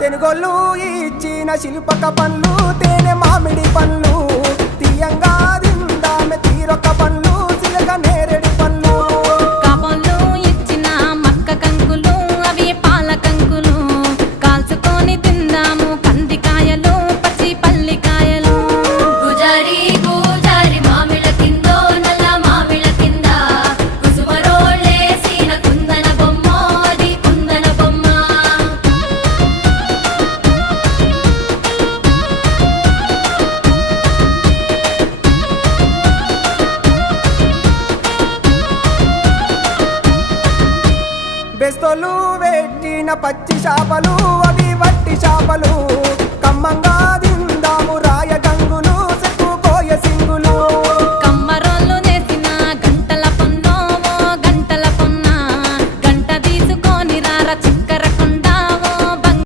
తెనుగోళ్ళు ఇచ్చిన శిల్పక పండ్లు తేనె మామిడి పండ్లు తీయంగా తిందామె తీరొక్క పండ్లు చిలక నేరేడు పండ్లు కాబోళ్ళు ఇచ్చిన మక్క కంకులు అవి పాల కంకులు కాల్చుకొని తిందాము కందికాయలు పచ్చి పల్లికాయలు గుజారి గుజారి మామిళ్ళ కిందో నల్ల మామిళ్ళ కింద కుసుమరోళ్ళేసిన కుందన బొమ్మ అది కుందన బొమ్మ బెస్తోలు పెట్టిన పచ్చి చేపలు అవి వట్టి చేపలు